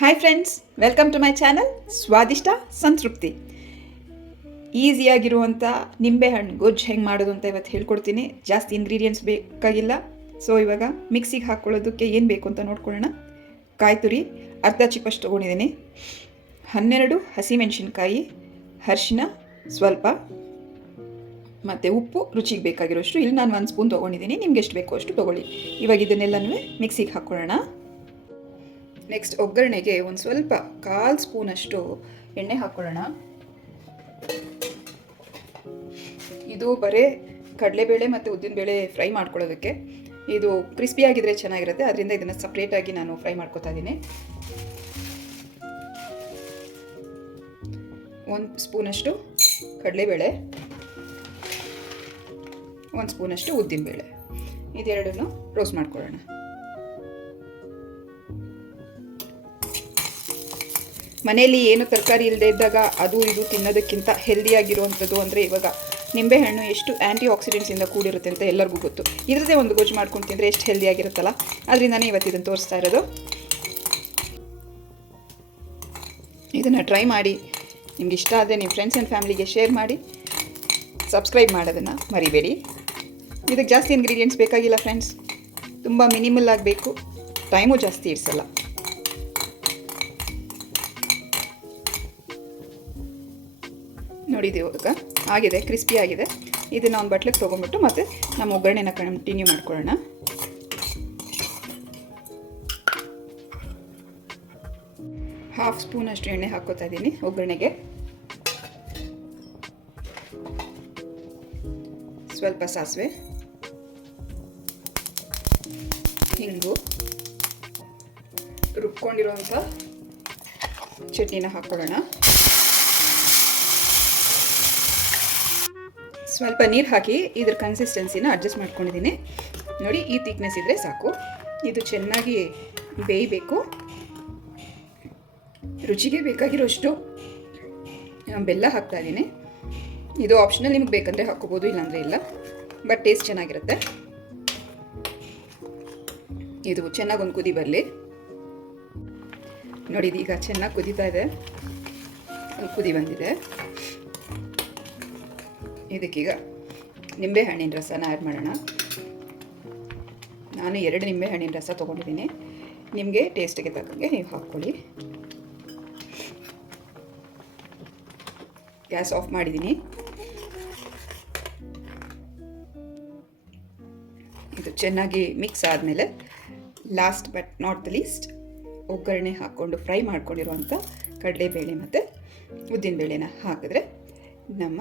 Hi friends, welcome to my channel Swadishta Santrupti. ಈಸಿಯಾಗಿರುವಂಥ ನಿಂಬೆಹಣ್ಣು ಗೊಜ್ಜು ಹೆಂಗೆ ಮಾಡೋದು ಅಂತ ಇವತ್ತು ಹೇಳ್ಕೊಡ್ತೀನಿ. ಜಾಸ್ತಿ ಇಂಗ್ರೀಡಿಯೆಂಟ್ಸ್ ಬೇಕಾಗಿಲ್ಲ. ಸೊ ಇವಾಗ ಮಿಕ್ಸಿಗೆ ಹಾಕ್ಕೊಳ್ಳೋದಕ್ಕೆ ಏನು ಬೇಕು ಅಂತ ನೋಡ್ಕೊಳ್ಳೋಣ. ಕಾಯಿ ತುರಿ ಅರ್ಧ ಚಿಪ್ಪಷ್ಟು ತೊಗೊಂಡಿದ್ದೀನಿ, 12 ಹಸಿಮೆಣಸಿನ್ಕಾಯಿ, ಅರಿಶಿನ ಸ್ವಲ್ಪ, ಮತ್ತು ಉಪ್ಪು ರುಚಿಗೆ ಬೇಕಾಗಿರೋಷ್ಟು. ಇಲ್ಲಿ ನಾನು 1 ಸ್ಪೂನ್ ತೊಗೊಂಡಿದ್ದೀನಿ, ನಿಮ್ಗೆ ಎಷ್ಟು ಬೇಕೋ ಅಷ್ಟು ತೊಗೊಳ್ಳಿ. ಇವಾಗ ಇದನ್ನೆಲ್ಲನೂ ಮಿಕ್ಸಿಗೆ ಹಾಕ್ಕೊಳ್ಳೋಣ. ನೆಕ್ಸ್ಟ್ ಒಗ್ಗರಣೆಗೆ ಒಂದು ಸ್ವಲ್ಪ 1/4 ಸ್ಪೂನಷ್ಟು ಎಣ್ಣೆ ಹಾಕ್ಕೊಳ್ಳೋಣ. ಇದು ಬರೀ ಕಡಲೆಬೇಳೆ ಮತ್ತು ಉದ್ದಿನಬೇಳೆ ಫ್ರೈ ಮಾಡ್ಕೊಳ್ಳೋದಕ್ಕೆ. ಇದು ಕ್ರಿಸ್ಪಿಯಾಗಿದ್ದರೆ ಚೆನ್ನಾಗಿರುತ್ತೆ, ಅದರಿಂದ ಇದನ್ನು ಸಪ್ರೇಟಾಗಿ ನಾನು ಫ್ರೈ ಮಾಡ್ಕೊತಾ ಇದ್ದೀನಿ. 1 ಸ್ಪೂನಷ್ಟು ಕಡಲೆಬೇಳೆ, 1 ಸ್ಪೂನಷ್ಟು ಉದ್ದಿನಬೇಳೆ, ಇದೆರಡನ್ನು ರೋಸ್ಟ್ ಮಾಡ್ಕೊಳ್ಳೋಣ. ಮನೆಯಲ್ಲಿ ಏನು ತರಕಾರಿ ಇಲ್ಲದೆ ಇದ್ದಾಗ ಅದು ಇದು ತಿನ್ನೋದಕ್ಕಿಂತ ಹೆಲ್ದಿಯಾಗಿರುವಂಥದ್ದು ಅಂದರೆ ಇವಾಗ ನಿಂಬೆಹಣ್ಣು ಎಷ್ಟು ಆ್ಯಂಟಿ ಆಕ್ಸಿಡೆಂಟ್ಸಿಂದ ಕೂಡಿರುತ್ತೆ ಅಂತ ಎಲ್ಲರಿಗೂ ಗೊತ್ತು. ಇದರದೇ ಒಂದು ಗೊಜ್ಜು ಮಾಡ್ಕೊಂಡು ತಿಂದರೆ ಎಷ್ಟು ಹೆಲ್ದಿಯಾಗಿರುತ್ತಲ್ಲ, ಅದರಿಂದನೇ ಇವತ್ತು ಇದನ್ನು ತೋರಿಸ್ತಾ ಇರೋದು. ಇದನ್ನು ಟ್ರೈ ಮಾಡಿ, ನಿಮ್ಗೆ ಇಷ್ಟ ಆದರೆ ನಿಮ್ಮ ಫ್ರೆಂಡ್ಸ್ ಆ್ಯಂಡ್ ಫ್ಯಾಮಿಲಿಗೆ ಶೇರ್ ಮಾಡಿ, ಸಬ್ಸ್ಕ್ರೈಬ್ ಮಾಡೋದನ್ನು ಮರಿಬೇಡಿ. ಇದಕ್ಕೆ ಜಾಸ್ತಿ ಇಂಗ್ರೀಡಿಯೆಂಟ್ಸ್ ಬೇಕಾಗಿಲ್ಲ ಫ್ರೆಂಡ್ಸ್, ತುಂಬ ಮಿನಿಮಲ್ ಆಗಬೇಕು, ಟೈಮು ಜಾಸ್ತಿ ಇರಿಸಲ್ಲ. ನೋಡಿ, ಇದು ಇವಾಗ ಆಗಿದೆ, ಕ್ರಿಸ್ಪಿ ಆಗಿದೆ. ಇದನ್ನು ಒಂದು ಬಟ್ಲಿಗೆ ತೊಗೊಂಡ್ಬಿಟ್ಟು ಮತ್ತೆ ನಮ್ಮ ಒಗ್ಗರಣೆನ ಕಂಟಿನ್ಯೂ ಮಾಡ್ಕೊಳ್ಳೋಣ. ಹಾಫ್ ಸ್ಪೂನ್ ಅಷ್ಟು ಎಣ್ಣೆ ಹಾಕ್ಕೋತಾ ಇದ್ದೀನಿ ಒಗ್ಗರಣೆಗೆ. ಸ್ವಲ್ಪ ಸಾಸಿವೆ, ಹಿಂಗು, ರುಬ್ಕೊಂಡಿರೋಂಥ ಚಟ್ನಿನ ಹಾಕ್ಕೊಳ್ಳೋಣ. ಸ್ವಲ್ಪ ನೀರು ಹಾಕಿ ಇದ್ರ ಕನ್ಸಿಸ್ಟೆನ್ಸಿನ ಅಡ್ಜಸ್ಟ್ ಮಾಡ್ಕೊಂಡಿದ್ದೀನಿ. ನೋಡಿ, ಈ ಥಿಕ್ನೆಸ್ ಇದ್ದರೆ ಸಾಕು. ಇದು ಚೆನ್ನಾಗಿ ಬೇಯಬೇಕು. ರುಚಿಗೆ ಬೇಕಾಗಿರೋಷ್ಟು ಬೆಲ್ಲ ಹಾಕ್ತಾ ಇದ್ದೀನಿ. ಇದು ಆಪ್ಷನಲ್, ನಿಮ್ಗೆ ಬೇಕಂದರೆ ಹಾಕ್ಕೋಬೋದು, ಇಲ್ಲಾಂದರೆ ಇಲ್ಲ, ಬಟ್ ಟೇಸ್ಟ್ ಚೆನ್ನಾಗಿರುತ್ತೆ. ಇದು ಚೆನ್ನಾಗಿ ಒಂದು ಕುದಿ ಬರಲಿ. ನೋಡಿ, ಇದೀಗ ಚೆನ್ನಾಗಿ ಕುದೀತಾ ಇದೆ, ಒಂದು ಕುದಿ ಬಂದಿದೆ. ಇದಕ್ಕೀಗ ನಿಂಬೆಹಣ್ಣಿನ ರಸನ ಆ್ಯಡ್ ಮಾಡೋಣ. ನಾನು 2 ನಿಂಬೆಹಣ್ಣಿನ ರಸ ತೊಗೊಂಡಿದ್ದೀನಿ, ನಿಮಗೆ ಟೇಸ್ಟಿಗೆ ತಕ್ಕಂಗೆ ನೀವು ಹಾಕ್ಕೊಳ್ಳಿ. ಗ್ಯಾಸ್ ಆಫ್ ಮಾಡಿದ್ದೀನಿ. ಇದು ಚೆನ್ನಾಗಿ ಮಿಕ್ಸ್ ಆದಮೇಲೆ last but not the least ಒಗ್ಗರಣೆ ಹಾಕ್ಕೊಂಡು ಫ್ರೈ ಮಾಡ್ಕೊಂಡಿರುವಂಥ ಕಡಲೆಬೇಳೆ ಮತ್ತು ಉದ್ದಿನಬೇಳೆನ ಹಾಕಿದ್ರೆ ನಮ್ಮ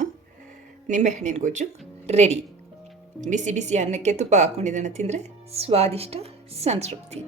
ನಿಂಬೆಹಣ್ಣಿನ ಗೊಜ್ಜು ರೆಡಿ. ಬಿಸಿ ಬಿಸಿ ಅನ್ನಕ್ಕೆ ತುಪ್ಪ ಹಾಕ್ಕೊಂಡು ಇದನ್ನು ತಿಂದರೆ ಸ್ವಾದಿಷ್ಟ ಸಂತೃಪ್ತಿ.